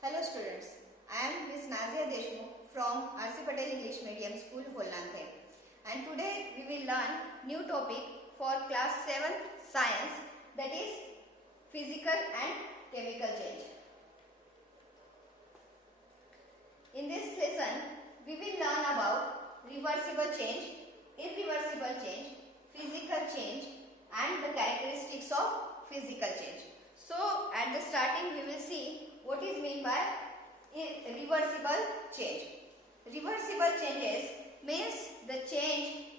Hello students, I am Ms. Nazia Deshmukh from R.C. Patel English Medium School, Holnanthe. And today we will learn new topic for class 7 science, that is physical and chemical change. In this lesson we will learn about reversible change, irreversible change, physical change and the characteristics of physical change. So at the starting we will see what is meant by reversible change. Reversible changes means the change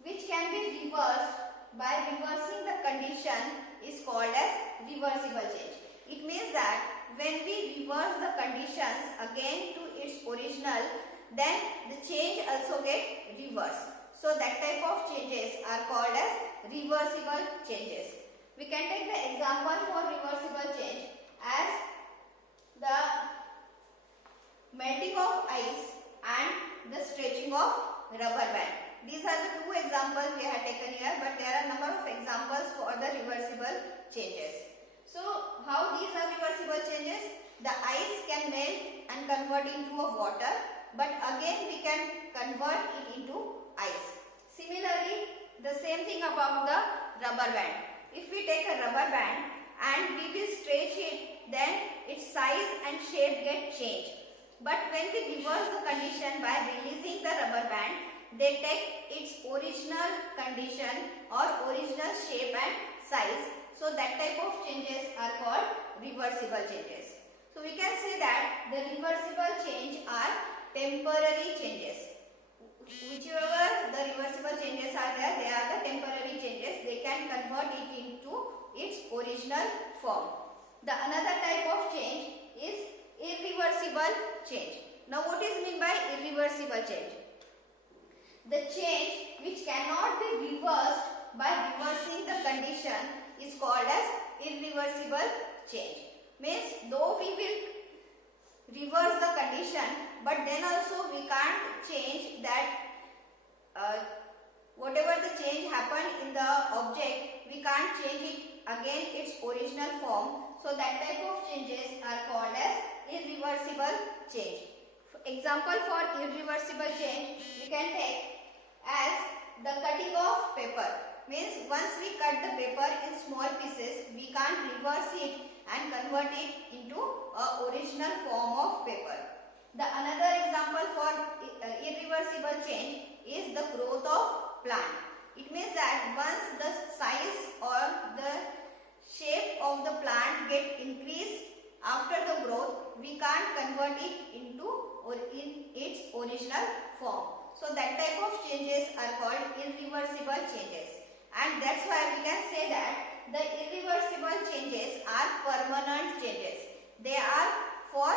which can be reversed by reversing the condition is called as reversible change. It means that when we reverse the conditions again to its original, then the change also get reversed. So that type of changes are called as reversible changes. We can take the example for reversible change as the melting of ice and the stretching of rubber band. These are the two examples we have taken here, but there are a number of examples for the reversible changes. So how these are reversible changes? The ice can melt and convert into a water, but again we can convert it into ice. Similarly, the same thing about the rubber band. If we take a rubber band and we will stretch it, then its size and shape get changed. But when we reverse the condition by releasing the rubber band, they take its original condition or original shape and size. So that type of changes are called reversible changes. So we can say that the reversible change are temporary changes. Whichever the reversible changes are there, they are the temporary changes. They can convert it into its original form. The another type of change is irreversible change. Now what is meant by irreversible change? The change which cannot be reversed by reversing the condition is called as irreversible change. Means though we will reverse the condition, but then also we can't change that whatever the change happened in the object, we can't change it again its original form. So that type of changes are called as irreversible change. For example for irreversible change we can take as the cutting of paper. Means once we cut the paper in small pieces, we can't reverse it and convert it into a original form of paper. The another example for irreversible change is the growth of plant. It means that once the size or the shape of the plant get increased after the growth, we can't convert it into in its original form. So that type of changes are called irreversible changes. And that's why we can say that the irreversible changes are permanent changes. They are for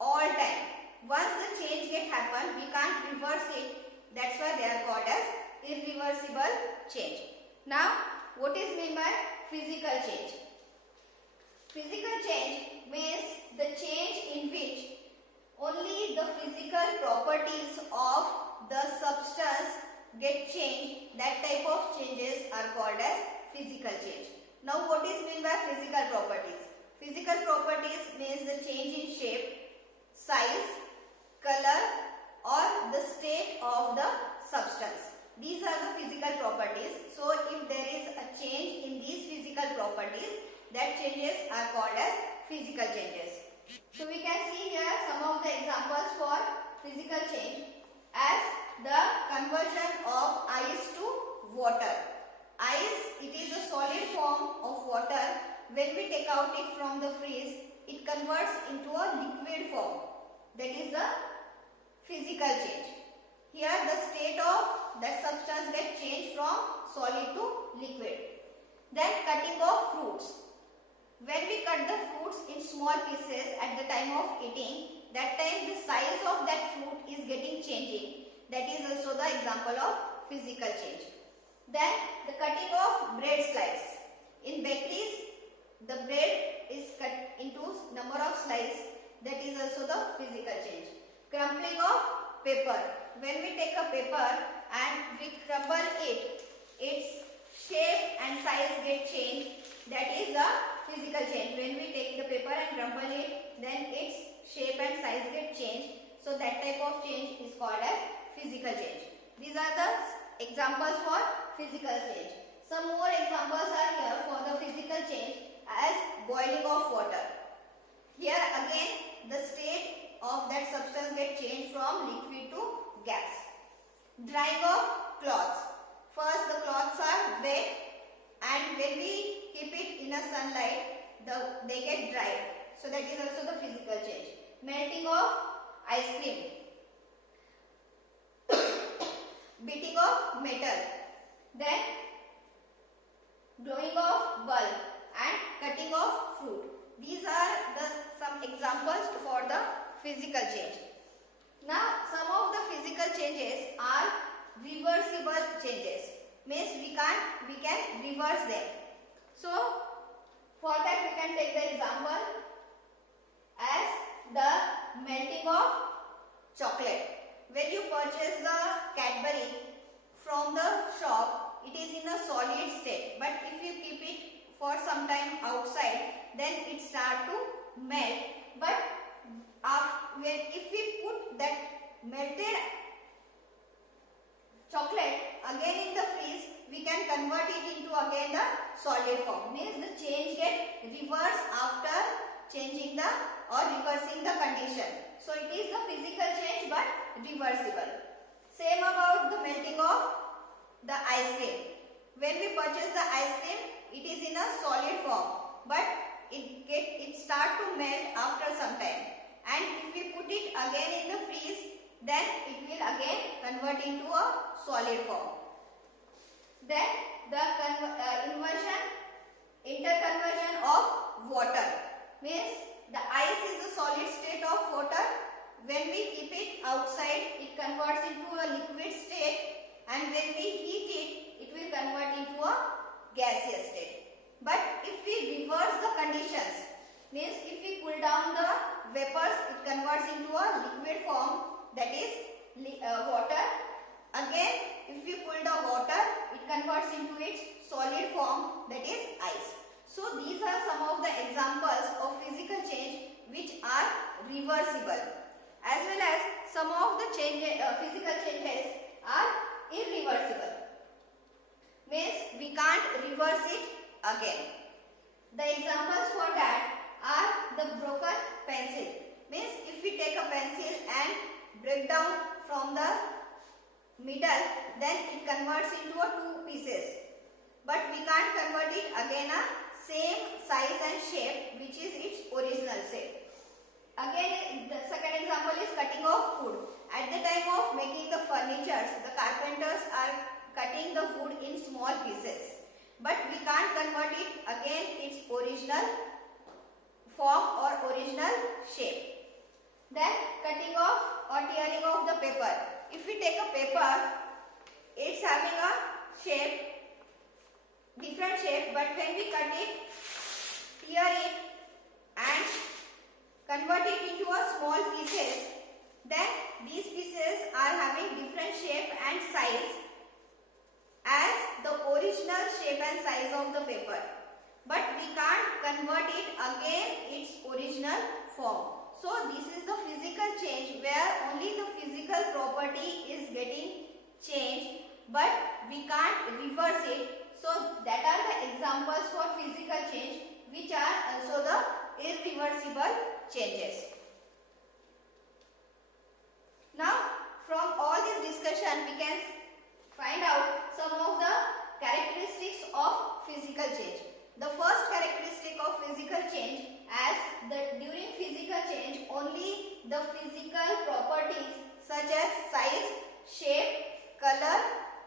all time. Once the change get happen, we can't reverse it. That's why they are called as irreversible change. Now, what is meant by physical change? Physical change means the change in which only the physical properties of the substance get changed. That type of changes are called as physical change. Now what is meant by physical properties? Physical properties means the change in shape, size, color or the state of the substance. These are the physical properties. So if there is a change in these physical properties, that changes are called as physical changes. So we can see here some of the examples for physical change as the conversion of ice to water. Ice, it is a solid form of water. When we take out it from the freeze, it converts into a liquid form. That is the physical change. Here the state of that substance gets changed from solid to liquid. Then cutting of fruits. When we cut the fruits in small pieces at the time of eating, that time the size of that fruit is getting changing. That is also the example of physical change. Then the cutting of bread slices. In bakeries, the bread is cut into number of slices. That is also the physical change. Crumpling of paper. When we take a paper and we crumble it, its shape and size get changed. That is the physical change. When we take the paper and crumble it, then its shape and size get changed. So that type of change is called as physical change. These are the examples for physical change. Some more examples are here for the physical change as boiling of water. Here again the state of that substance get changed from liquid to gas. Drying of cloths. First the cloths are wet and when we keep it in a sunlight they get dried. So that is also the physical change. Melting of ice cream. Beating of metal. Then blowing of bulb and cutting of fruit. These are some examples for the physical change. Now some of the physical changes are reversible changes. Means we can reverse them. So for that we can take the example as the melting of chocolate. When you purchase the Cadbury from the shop, it is in a solid state, but if you keep it for some time outside, then it start to melt. But if we put that melted chocolate again in the freeze, we can convert it into again the solid form. Means the change get reversed after changing the or reversing the condition. So it is the physical change but reversible. Same about the melting of the ice cream. When we purchase the ice cream, it is in a solid form, but it start to melt after some time. And if we put it again in the freeze, then it will again convert into a solid form. Then the interconversion of water. Means the ice is a solid state of water. When we keep it outside, it converts into a liquid state, and when we heat it, it will convert into a gaseous state. But if we reverse the conditions, means if we cool down the vapors, it converts into a liquid form, that is water. Again, if we cool the water, it converts into its solid form, that is ice. So these are some of the examples of physical change which are reversible, as well as some of the physical changes are irreversible. Means we can't reverse it again. The examples for that are the broken pencil. Means if we take a pencil and break down from the middle, then it converts into two pieces. But we can't convert it again a same size and shape which is its original shape. Again, the second example is cutting of wood. At the time of making the furnitures, the carpenters are cutting the wood in small pieces. But we can't convert it again its original form or original shape. Then cutting off or tearing off the paper. If we take a paper, it's having a shape, different shape, but when we cut it, tear it and convert it into a small pieces, then these pieces are having different shape and size as the original shape and size of the paper. But we can't convert it again its original form. So this is the physical change where only the physical property is getting changed, but we can't reverse it. So that are the examples for physical change which are also the irreversible changes. Now from all this discussion we can find out some of the characteristics of physical change. The first characteristic of physical change, as during physical change only the physical properties such as size, shape, color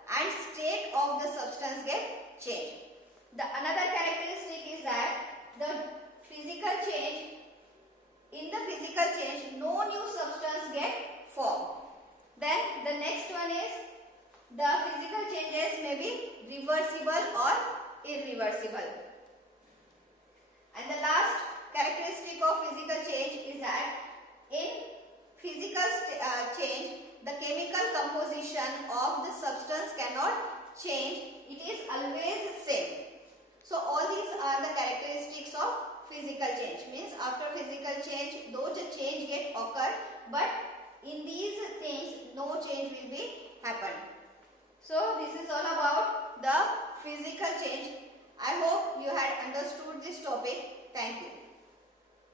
and state of the substance get changed. The another characteristic is that in the physical change no new substance get formed. Then the next one is the physical changes may be reversible or irreversible. And the last characteristic of physical change is that in physical change, the chemical composition of the substance cannot change. It is always same. So all these are the characteristics of physical change. Means after physical change, those change get occur, but in these things no change will be happen. So this is all about the physical change. I hope you had understood this topic. Thank you.